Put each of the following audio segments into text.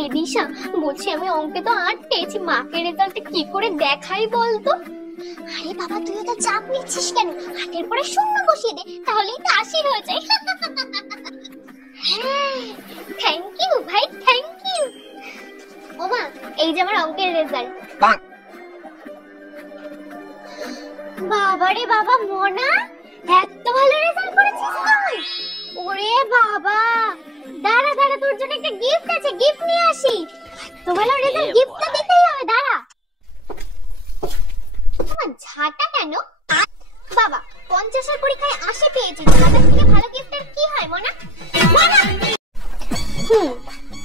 এই দিশা বলছি, আমি অঙ্কে তো 8 পেয়েছি, মাকে রেজাল্ট কি করে দেখাই বলতো? আরে বাবা, তুই তো চাপ নিচ্ছিস কেন? 8 পরে 0 বসিয়ে দে, তাহলেই তো 80 হয়ে যায়। থ্যাংক ইউ ভাই, থ্যাংক ইউ। ওমা, এই যে আমার অঙ্কের রেজাল্ট। বাবারে বাবা, মোনা এত ভালো রেজাল্ট করেছিস তুই? ওরে বাবা, দাঁড়া দাঁড়া, তোর জন্য একটা গিফট আছে, গিফট নিয়ে আসি। তো ভালো রেজাল্ট, গিফট তো দিতেই হবে, দাঁড়া। তোমার ঝাঁটা কেন? বাবা 50 এর পরীক্ষায় 80 পেয়েছি, ঝাঁটা থেকে ভালো গিফট আর কি হয় মোনা?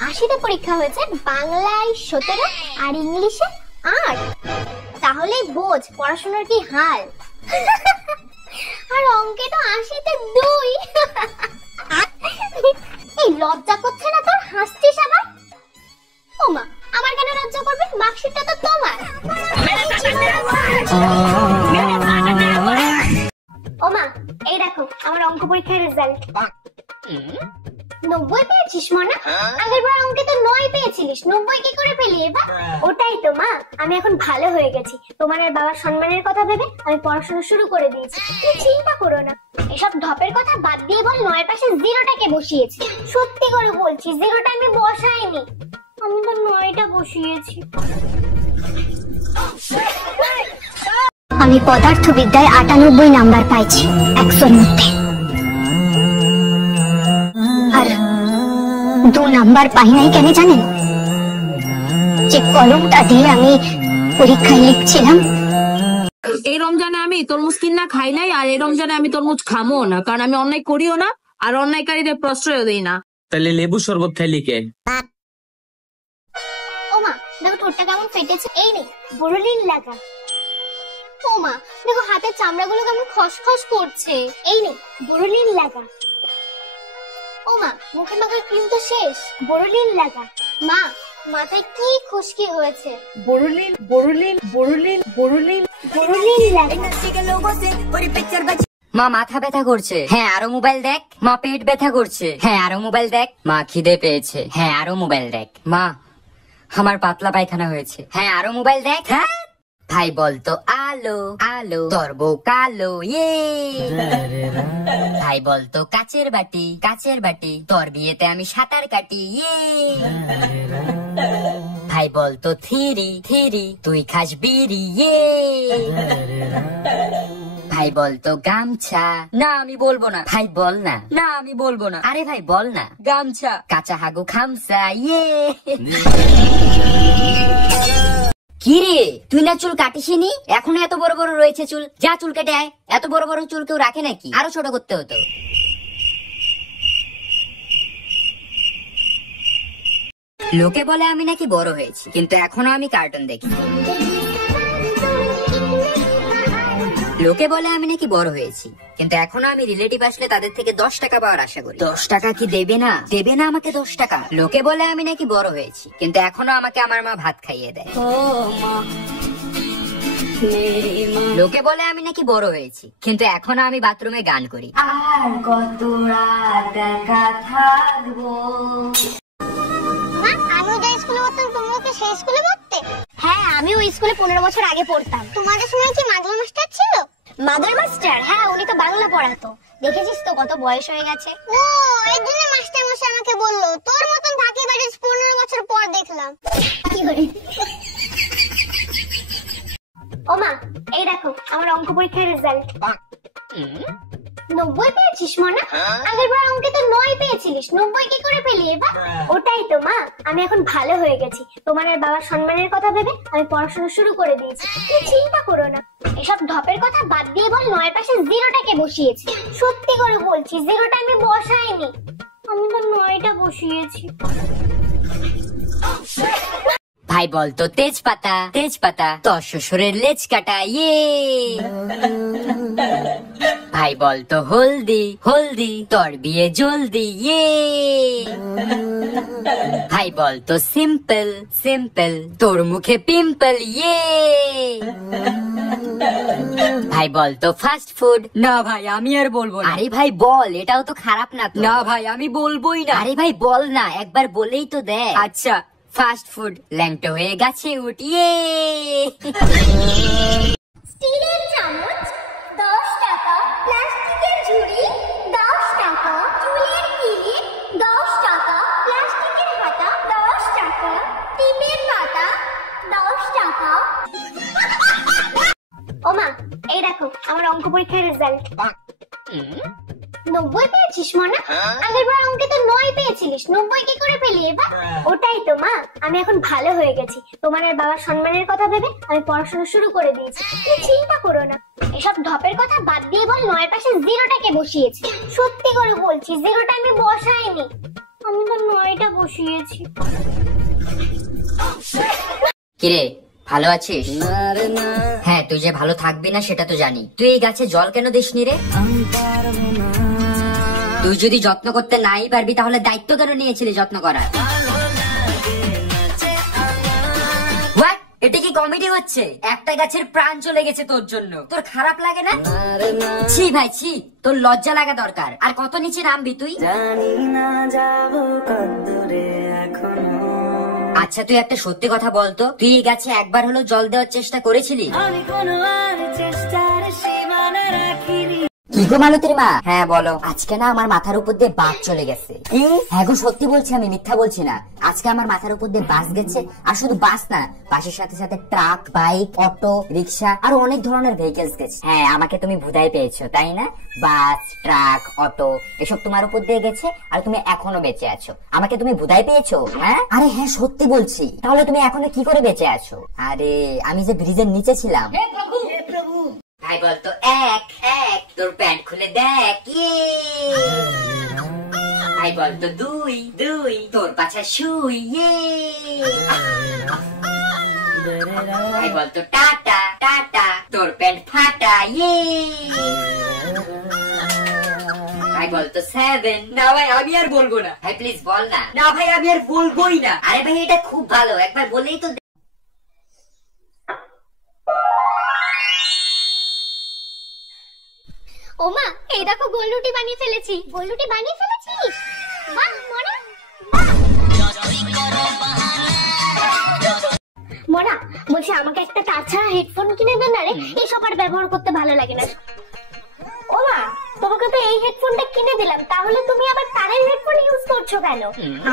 80তে পরীক্ষা হয়েছে, বাংলায় 17 আর ইংলিশে 8। তাহলে বোঝ পড়াশোনার কি হাল। আর অঙ্কে তো 80তে 2। এই লজ্জা করছে না তোর? হাসছিস আবার? ওমা, আমার কেন লজ্জা করবে? মার্কশিটটা তো তোমার। ওমা, এই দেখো আমার অঙ্ক পরীক্ষার রেজাল্ট। 90 পেয়েছিস মনা? আগেরবার অঙ্কে তো 9 পেয়েছিলিস, 90 কি করে পেলি এবার? ওটাই তো মা, আমি এখন ভালো হয়ে গেছি। তোমার আর বাবার সম্মানের কথা ভেবে আমি পড়াশোনা শুরু করে দিয়েছি। তুমি চিন্তা করো না। এসব ঢপের কথা বাদ দিয়ে বল, 9 পাশে 0টাকে বসিয়েছি। সত্যি করে বলছি, 0টা আমি বসাইনি, আমি তো 9টা বসিয়েছি। আমি পদার্থবিদ্যায় 98 নাম্বার পাইছি 100 এর মধ্যে। আর 2 নাম্বার পাই নাই কেন জানেন? যে কলমটা দিয়ে আমি পরীক্ষায় লিখছিলাম। এই রমজানে আমি তরমুজ কিনা খাই নাই, আর এই রমজানে আমি তরমুজ খামো না, কারণ আমি অন্যায় করিও না আর অন্যায়কারীদের প্রশ্রয় দিই না। তাহলে লেবু শরবত খাইলি কে? ওমা, দেখো ঠোঁটটা কেমন ফেটেছে। এই নে বোরোলিন লাগা। ওমা, দেখো হাতের চামড়াগুলো কেমন খসখস করছে। এই নে বোরোলিন লাগা। ওমা, মুখে মাখার ক্রিম তো শেষ, বোরোলিন লাগা। মা, মাথায় কি খুশকি হয়েছে? বোরোলিন বোরোলিন বোরোলিন বোরোলিন বোরোলিন লাগা। মা মাথা ব্যথা করছে, হ্যাঁ আরো মোবাইল দেখ। মা পেট ব্যথা করছে, হ্যাঁ আরো মোবাইল দেখ। মা খিদে পেয়েছে, হ্যাঁ আরো মোবাইল দেখ। মা আমার পাতলা পায়খানা হয়েছে, হ্যাঁ আরো মোবাইল দেখ। হ্যাঁ ভাই বলতো আলো আলো, তোর বউ কালো, ইয়ে। ভাই বলতো কাচের বাটি কাচের বাটি, তোর বিয়েতে আমি সাঁতার কাটি, ইয়ে। ভাই বলতো থিরি থিরি, তুই খাস বিড়ি, ইয়ে। ভাই বলতো গামছা, না আমি বলবো না। ভাই বল না, না আমি বলবো না। আরে ভাই বল না। গামছা, কাঁচা হাগু খামসা, ইয়ে। কি রে, তুই না চুল কাটিসনি? এখনো এত বড় বড় রয়েছে চুল, যা চুল কেটে আয়। এত বড় বড় চুল কেউ রাখে নাকি? আরো ছোট করতে হতো। লোকে বলে আমি নাকি বড় হয়েছি, কিন্তু এখনো আমি কার্টুন দেখি। লোকে বলে আমি নাকি বড় হয়েছি, কিন্তু এখনো আমি রিলেটিভ আসলে তাদের থেকে 10 টাকা পাওয়ার আশা করি। 10 টাকা কি দেবে না? দেবে না আমাকে 10 টাকা? লোকে বলে আমি নাকি বড় হয়েছি, কিন্তু এখনো আমাকে আমার মা ভাত খাইয়ে দেয়। লোকে বলে আমি নাকি বড় হয়েছি, কিন্তু এখনো আমি বাথরুমে গান করি। আর কত রাত একা থাকবো। আমি যে স্কুলে পড়তাম, তুমিও কি সেই স্কুলে পড়তে? হ্যাঁ, আমি ওই স্কুলে 15 বছর আগে পড়তাম। তোমাদের সময় কি মাদুর মাস্টার ছিল? মাদুর মাস্টার? হ্যাঁ, উনি তো বাংলা পড়াতো। দেখেছিস তো কত বয়স হয়ে গেছে। ও, এর জন্য মাস্টার মশাই আমাকে বললো তোর মতন ফাঁকি বাড়ি 15 বছর পর দেখলাম। কি করে? ওমা, এই দেখো আমার অঙ্ক পরীক্ষার রেজাল্ট। 90 পেয়েছিস মনা? আগেরবার অঙ্কে তো 9 পেয়েছিলিস, 90 কি করে পেলি এবার? ওটাই তো মা, আমি এখন ভালো হয়ে গেছি। তোমার আর বাবার সম্মানের কথা ভেবে আমি পড়াশোনা শুরু করে দিয়েছি। তুমি চিন্তা করো না। এসব ঢপের কথা বাদ দিয়ে বল, 9 পাশে 0টাকে বসিয়েছি। সত্যি করে বলছি, 0টা আমি বসাইনি, আমি তো 9টা বসিয়েছি। ভাই বলতো তেজপাতা তেজপাতা, তোর শ্বশুরের লেজ কাটা, ইয়ে। ভাই বলতো হলদি হলদি, তোর বিয়ে জলদি, ইয়ে। ভাই বলতো সিম্পল সিম্পল, তোর মুখে পিম্পল, ইয়ে। ভাই বলতো ফাস্ট ফুড, না ভাই আমি আর বলবো না। আরে ভাই বল, এটাও তো খারাপ না। না ভাই আমি বলবোই না। আরে ভাই বল না, একবার বলেই তো দেখ। আচ্ছা ফাস্ট ফুড ল্যাংটো হয়ে গেছে উঠিয়ে। স্টিলের চামচ 10 টাকা, প্লাস্টিকের ঝুড়ি 10 টাকা, চুলের কিলিপ 10 টাকা, প্লাস্টিকের হাতা 10 টাকা, টিপের পাতা 10 টাকা। ওমা, এই দেখো আমার অঙ্ক পরীক্ষার রেজাল্ট। 90 পেয়েছিস মনা? আগের বার অঙ্কে তো 9 পেয়েছিলিস, 90 কি করে পেলি এবার? ওটাই তো মা, আমি এখন ভালো হয়ে গেছি। তোমার আর বাবার সম্মানের কথা ভেবে আমি পড়াশোনা শুরু করে দিয়েছি। তুমি চিন্তা করো না। এসব ঢপের কথা বাদ দিয়ে বল, 9 এর পাশে 0টাকে বসিয়েছি। সত্যি করে বলছি, 0টা আমি বসাইনি, আমি তো 9টা বসিয়েছি। কিরে ভালো আছিস? হ্যাঁ, তুই যে ভালো থাকবি না সেটা তো জানি। তুই এই গাছে জল কেন দিসনি রে? তুই যদি যত্ন করতে নাই পারবি তাহলে দায়িত্ব কেন নিয়েছিলি যত্ন করার? What? এটা কি কমেডি হচ্ছে? একটা গাছের প্রাণ চলে গেছে তোর জন্য, তোর খারাপ লাগে না? ছি ভাই ছি, তোর লজ্জা লাগা দরকার। আর কত নিচে নামবি তুই? আচ্ছা তুই একটা সত্যি কথা বলতো, তুই এই গাছে একবার হলো জল দেওয়ার চেষ্টা করেছিলি? কি গো মালতীর মা? হ্যাঁ বলো। আজকে না আমার মাথার উপর দিয়ে বাস চলে গেছে। কি? হ্যাঁ গো সত্যি বলছি, আমি মিথ্যা বলছি না। আজকে আমার মাথার উপর দিয়ে বাস গেছে, আর শুধু বাস না, বাসের সাথে সাথে ট্রাক, বাইক, অটো, রিক্সা আরো অনেক ধরনের ভেহিকেলস গেছে। হ্যাঁ, আমাকে তুমি ভুদাই পেয়েছো তাই না? বাস, ট্রাক, অটো এসব তোমার উপর দিয়ে গেছে, আর তুমি এখনো বেঁচে আছো। আমাকে তুমি ভুদাই পেয়েছো? হ্যাঁ, আরে হ্যাঁ সত্যি বলছি। তাহলে তুমি এখনো কি করে বেঁচে আছো? আরে আমি যে ব্রিজের নিচে ছিলাম। হে প্রভু, হে প্রভু। ভাই বলতো এক এক, তোর প্যান্ট খুলে দেখ। ভাই বলতো দুই দুই, তোর পাছা শুই। ভাই বলতো টাটা টাটা, তোর প্যান্ট ফাটা। ভাই বলতো 7। না ভাই আমি আর বলবো না। ভাই প্লিজ বল না। না ভাই আমি আর বলবোই না। আরে ভাই এটা খুব ভালো, একবার বলেই তো। ওমা, এই দেখো গোল রুটি বানিয়ে ফেলেছি। গোল রুটি বানিয়ে ফেলেছিস? বাহ মনা, মনা বলছি আমাকে একটা তাছাড়া হেডফোন কিনে দেন না রে, এইসব আর ব্যবহার করতে ভালো লাগে না। ওমা, তোমাকে তো এই হেডফোনটা কিনে দিলাম, তাহলে তুমি আবার তারের হেডফোন ইউজ করছো কেন?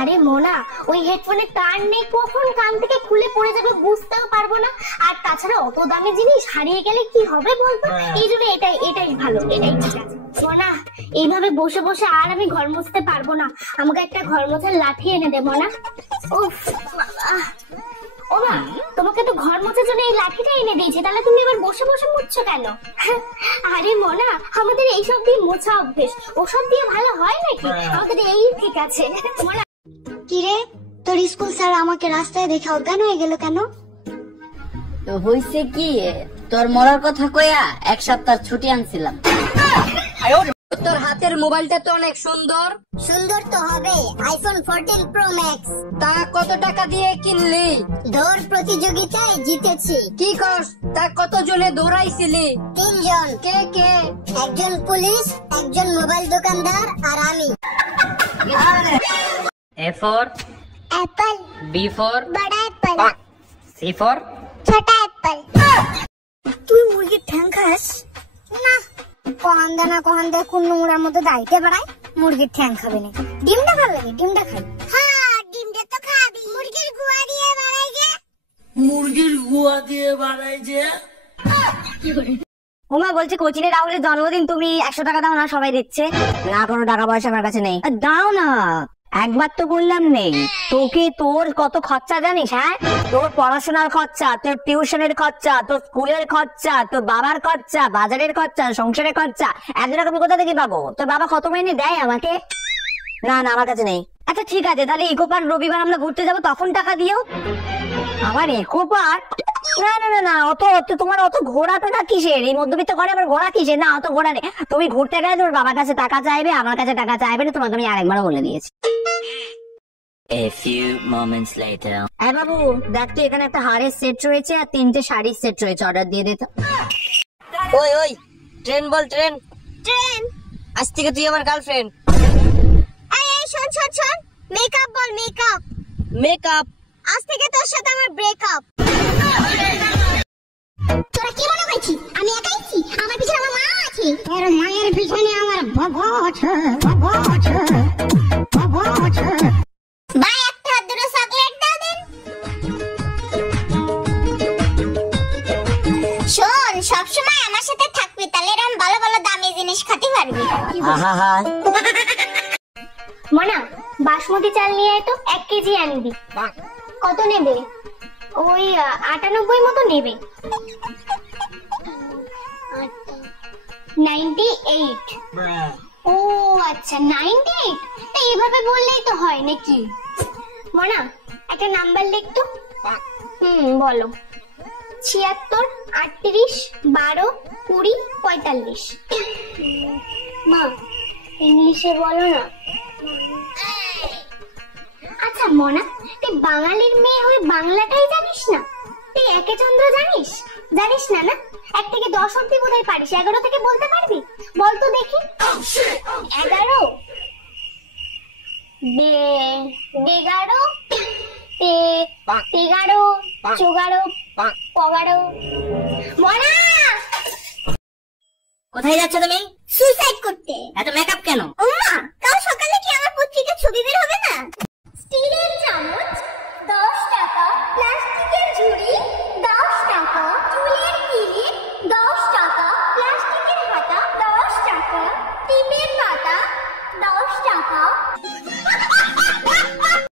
আরে মোনা, ওই হেডফোনে তার নেই, কখন কান থেকে খুলে পড়ে যাবে বুঝতেও পারবো না। আর তাছাড়া অত দামি জিনিস হারিয়ে গেলে কি হবে বলতো? এই জন্য এটাই ভালো, এটাই ঠিক আছে। মোনা, এইভাবে বসে বসে আর আমি ঘর মুছতে পারবো না, আমাকে একটা ঘর মোছার লাঠি এনে দে মোনা। উফ বাবা। ওমা, তোমাকে তো ঘর মোছার জন্য এই লাঠিটা এনে দিয়েছি, তাহলে তুমি এবার বসে বসে মুছছো কেন? আরে মোনা, আমাদের এইসব দিয়ে মোছা অভ্যেস, ওসব দিয়ে ভালো হয় নাকি? আমাদের এই ঠিক আছে। মোনা, কিরে তোর স্কুল স্যার আমাকে রাস্তায় দেখে অজ্ঞান হয়ে গেল কেন? তো হইছে কি, তোর মরার কথা কইয়া 1 সপ্তাহ ছুটি আনছিলাম। তোর হাতের মোবাইলটা তো অনেক সুন্দর। সুন্দর তো হবে, আইফোন 14 প্রো ম্যাক্স। তা কত টাকা দিয়ে কিনলি? দৌড় প্রতিযোগিতায় জিতেছি। কি কস? তা কত জনে দৌড়াইছিলি? 3 জন। কে কে? একজন পুলিশ, একজন মোবাইল দোকানদার আর আমি। A for Apple, B for বড় অ্যাপল, C for ছোট অ্যাপল। তুই মুরগির ঠ্যাং খাস না? কহান দে কোন নোংরার মধ্যে দাইতে পারায় মুরগির ঠ্যাং খাবে না। ডিমটা ভালো লাগে, ডিমটা খাই। হ্যাঁ ডিমটা তো খাবি। মুরগির গুয়া দিয়ে বানাই যে। মুরগির গুয়া দিয়ে বানাই যে। ওমা বলছে কোচিনে রাহুলের জন্মদিন, তুমি 100 টাকা দাও না, সবাই দিচ্ছে। না, কোনো টাকা পয়সা আমার কাছে নেই। দাও না, একবার তো বললাম নেই। তোকে তোর কত খরচা জানিস? হ্যাঁ, তোর পড়াশোনার খরচা, তোর টিউশনের খরচা, তোর স্কুলের খরচা, তোর বাবার খরচা, বাজারের খরচা, সংসারের খরচা, 1 লাখ আমি কোথা থেকে পাবো? তোর বাবা কত মাইনে দেয় আমাকে? না না, আমার কাছে নেই। আচ্ছা ঠিক আছে, তাহলে ইকো পার্ক রবিবার আমরা ঘুরতে যাবো, তখন টাকা দিও। আবার ইকো পার্ক? না না না না, অত তোমার অত ঘোরা টাকা কিসের? এই মধ্যবিত্ত ঘরে আবার ঘোরা কিসের? না, অত ঘোরা নেই। তুমি ঘুরতে গেলে তোর বাবার কাছে টাকা চাইবে, আমার কাছে টাকা চাইবে না, তোমাকে আমি আরেকবারও বলে দিয়েছি। A few moments later. হ্যাঁ বাবু, দেখ তো এখানে একটা হারের সেট রয়েছে আর 3টে শাড়ির সেট রয়েছে, অর্ডার দিয়ে দে তো। ওই ওই, ট্রেন বল ট্রেন। ট্রেন? আজ থেকে তুই আমার গার্লফ্রেন্ড। এই শোন, মেকআপ বল, মেকআপ। মেকআপ? আজ থেকে তোর সাথে আমার ব্রেকআপ। তোরা কি মনে করছিস আমি একাই আছি? আমার পিছনে আমার মা আছে। তোর মায়ের পিছনে আমার বাবা আছে, বাবা আছে, বাবা আছে। ভাই একটা দুটো চকলেট দাও দেন। শোন, সবসময় আমার সাথে থাকবি, তাহলে এরকম ভালো ভালো দামি জিনিস খেতে পারবি। মনা, বাসমতি চাল নিয়ে আয় তো, 1 কেজি আনবি। কত নেবে? ওই 98 মতো নেবে। 98। ও আচ্ছা 98। তা এইভাবে বললেই তো হয় নাকি? মনা, একটা নাম্বার লিখ তো। বলো। 76, 38, 12, 20, 45। মা, ইংলিশে বলো না। আচ্ছা মনা, তুই বাঙালির মেয়ে হয়ে বাংলাটাই জানিস না? তুই একে চন্দ্র জানিস? জানিস না না? 1 থেকে 10 অব্দি বোধহয় পারিস, 11 থেকে বলতে পারবি? বল তো দেখি। 11, 11, 13, 14, 15। মনা, কোথায় যাচ্ছ তুমি? সুইসাইড করতে। এত মেকআপ কেন? ওমা,